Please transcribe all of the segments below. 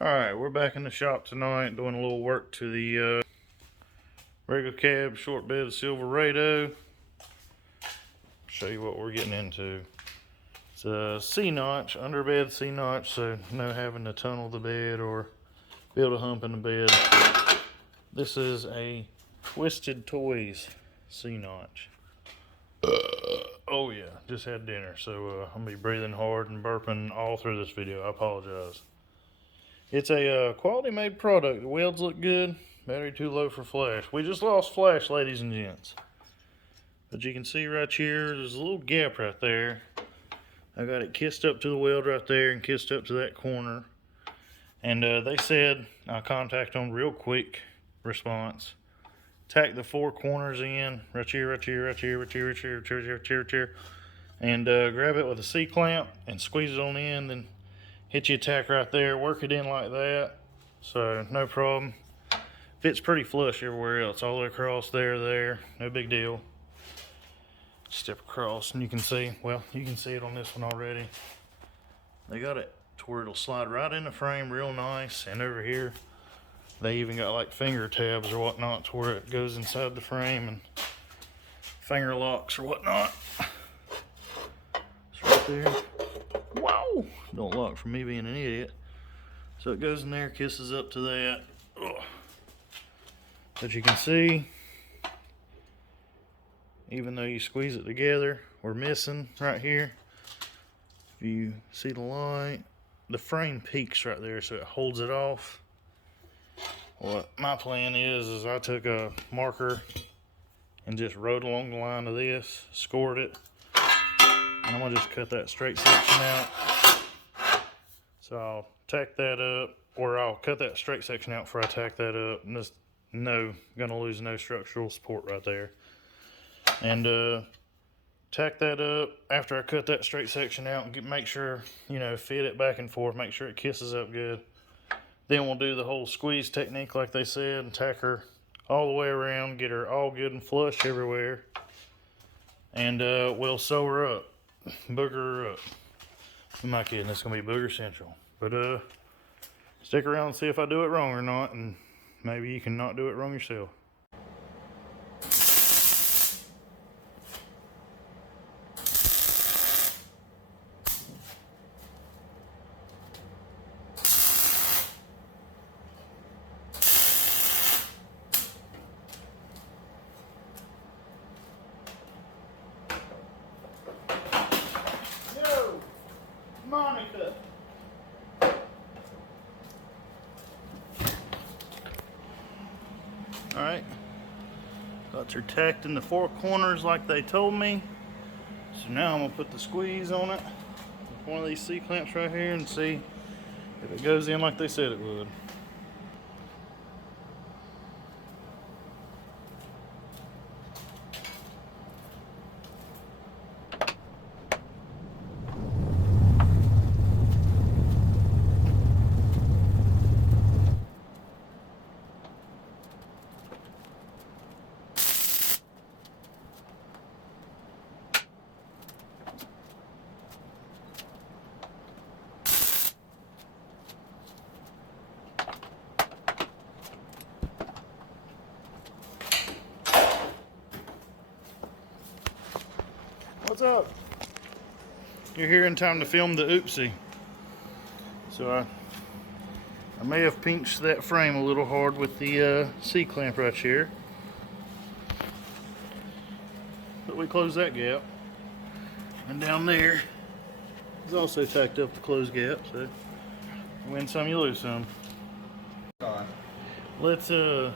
Alright, we're back in the shop tonight doing a little work to the regular cab short bed Silverado. Show you what we're getting into. It's a C-notch, underbed C-notch, so no having to tunnel the bed or build a hump in the bed. This is a Twisted Toys C-notch. Oh yeah, just had dinner, so I'm gonna be breathing hard and burping all through this video. I apologize. It's a quality made product. The welds look good. Battery too low for flash. We just lost flash, ladies and gents. But you can see right here, there's a little gap right there. I got it kissed up to the weld right there and kissed up to that corner. And they said, I'll contact them real quick response. Tack the four corners in, right here, right here, right here, right here, right here, right here, right here, right here. And grab it with a C-clamp and squeeze it on the end, then hit you a tack right there, work it in like that, so no problem. Fits pretty flush everywhere else, all the way across there, no big deal. Step across and you can see, well, you can see it on this one already. They got it to where it'll slide right in the frame real nice, and over here, they even got like finger tabs or whatnot to where it goes inside the frame and finger locks or whatnot. It's right there. Wow! Don't lock for me being an idiot. So it goes in there, kisses up to that. Ugh. But you can see, even though you squeeze it together, we're missing right here. If you see the light, the frame peaks right there, so it holds it off. What my plan is I took a marker and just wrote along the line of this, scored it. And I'm gonna just cut that straight section out. So I'll tack that up, or I'll cut that straight section out before I tack that up. And just gonna lose no structural support right there. And tack that up after I cut that straight section out and make sure, fit it back and forth, make sure it kisses up good. Then we'll do the whole squeeze technique like they said and tack her all the way around, get her all good and flush everywhere. And we'll sew her up. Booger her up. I'm not kidding, it's gonna be booger central. But stick around and see if I do it wrong or not, and maybe you can not do it wrong yourself. Monica. Alright, got her tacked in the four corners like they told me. So now I'm going to put the squeeze on it with one of these C-clamps right here and see if it goes in like they said it would. What's up? You're here in time to film the oopsie. So I may have pinched that frame a little hard with the C-clamp right here. But we closed that gap. And down there is also tacked up the closed gap, so you win some, you lose some. Let's see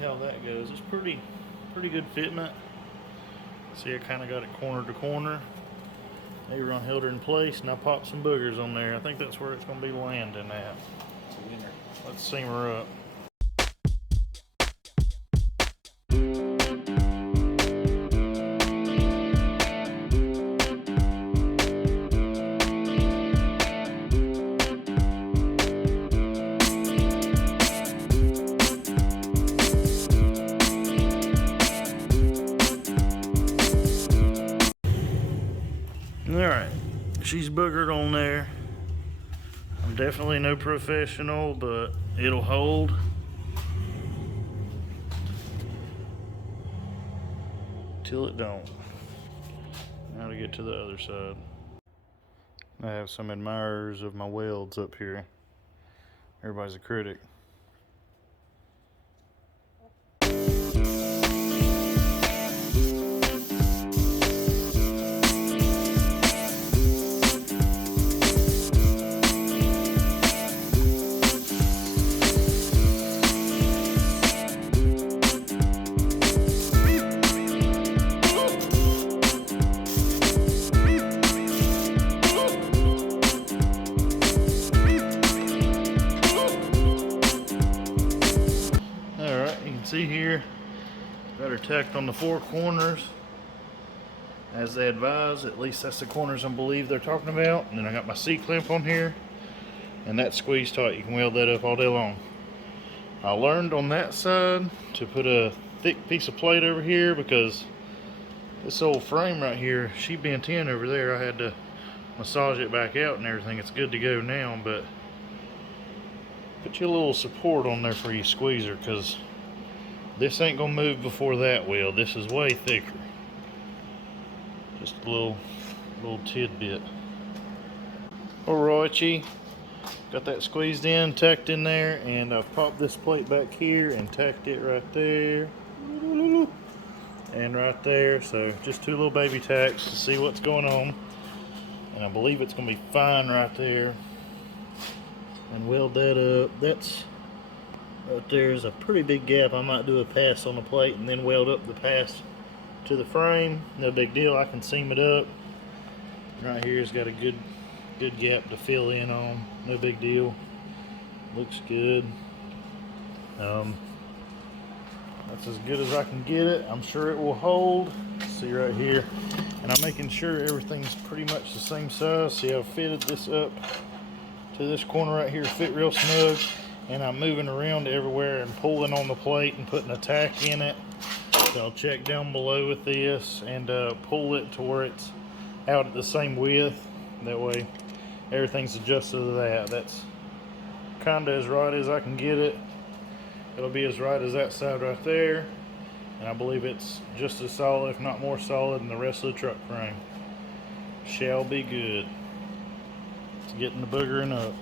how that goes. It's pretty good fitment. See, I kind of got it corner to corner. Maybe run held her in place, and I popped some boogers on there. I think that's where it's going to be landing at. Let's seam her up. Alright, she's boogered on there. I'm Definitely no professional, but it'll hold. Till it don't. Now to get to the other side. I have some admirers of my welds up here. Everybody's a critic. See here, got her tacked on the 4 corners as they advise. At least that's the corners I believe they're talking about. And then I got my C-clamp on here, and that's squeeze tight. You can weld that up all day long. I learned on that side to put a thick piece of plate over here because this old frame right here, she bent in over there. I had to massage it back out and everything. It's good to go now, but put you a little support on there for your squeezer, because this ain't gonna move before that will. This is way thicker. Just a little tidbit. Alrighty, got that squeezed in, tacked in there, and I've popped this plate back here and tacked it right there and right there. So just 2 little baby tacks to see what's going on, and I believe it's gonna be fine right there. And weld that up. That's right there's a pretty big gap. I might do a pass on the plate and then weld up the pass to the frame. No big deal, I can seam it up. Right here's got a good gap to fill in on. No big deal. Looks good. That's as good as I can get it. I'm sure it will hold. See right here. And I'm making sure everything's pretty much the same size. See, I've fitted this up to this corner right here, fit real snug. And I'm moving around everywhere and pulling on the plate and putting a tack in it. So I'll check down below with this and pull it to where it's out at the same width. That way everything's adjusted to that. That's kind of as right as I can get it. It'll be as right as that side right there. And I believe it's just as solid, if not more solid, than the rest of the truck frame. Shall be good. It's getting the boogering up.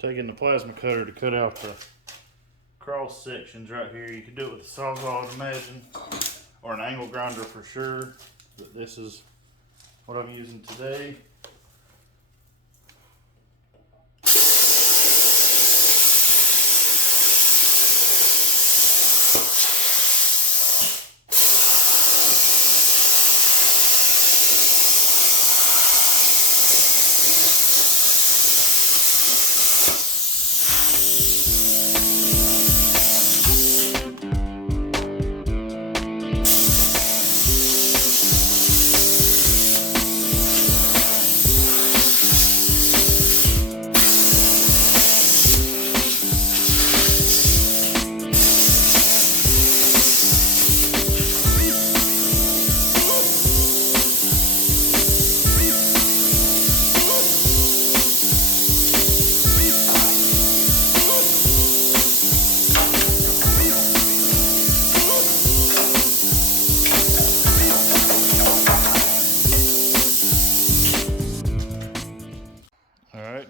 Taking the plasma cutter to cut out the cross sections right here. You could do it with a sawzall, I'd imagine, or an angle grinder for sure, but this is what I'm using today.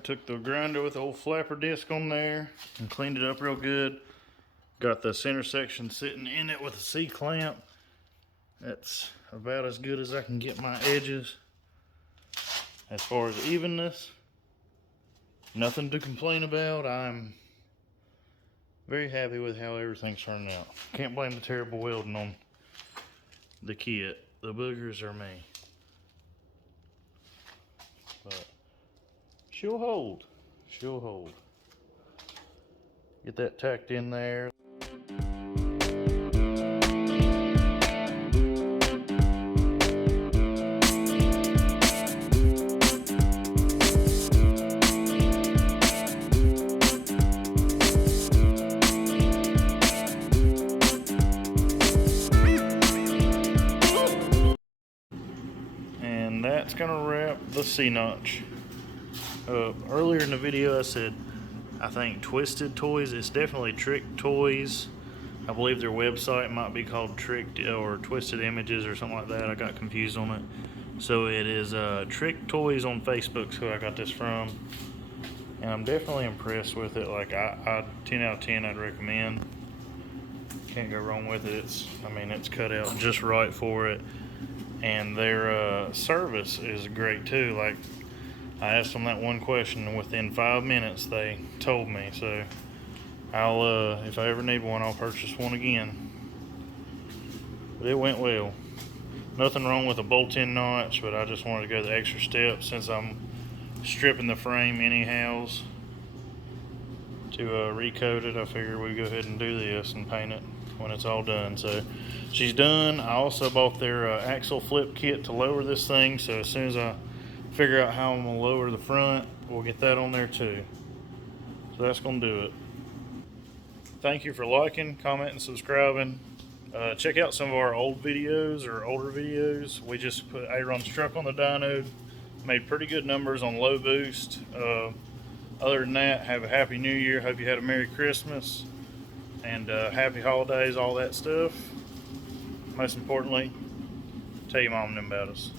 Took the grinder with the old flapper disc on there and cleaned it up real good. Got the center section sitting in it with a C-clamp. That's about as good as I can get my edges. As far as evenness, nothing to complain about. I'm very happy with how everything's turning out. Can't blame the terrible welding on the kit. The boogers are me. But she'll hold. she'll hold. Get that tacked in there. And that's gonna wrap the C-notch. Earlier in the video I said I think Twisted Toys. It's definitely Trick Toys. I believe their website might be called Tricked or Twisted Images or something like that. I got confused on it. So it is Trick Toys on Facebook, who I got this from. And I'm definitely impressed with it. Like I 10 out of 10 I'd recommend. Can't go wrong with it. I mean it's cut out just right for it. And their service is great too. Like I asked them that one question and within 5 minutes they told me. So I'll if I ever need one, I'll purchase one again. But it went well. Nothing wrong with a bolt-in notch, but I just wanted to go the extra step since I'm stripping the frame anyhows to recoat it. I figured we'd go ahead and do this and paint it when it's all done. So she's done. I also bought their axle flip kit to lower this thing, so as soon as I figure out how I'm gonna lower the front, we'll get that on there too. So that's gonna do it. Thank you for liking, commenting, subscribing. Check out some of our old videos or older videos. We just put Aaron's truck on the dyno, made pretty good numbers on low boost. Other than that, have a happy new year. Hope you had a Merry Christmas and happy holidays, all that stuff. Most importantly, tell your mom and them about us.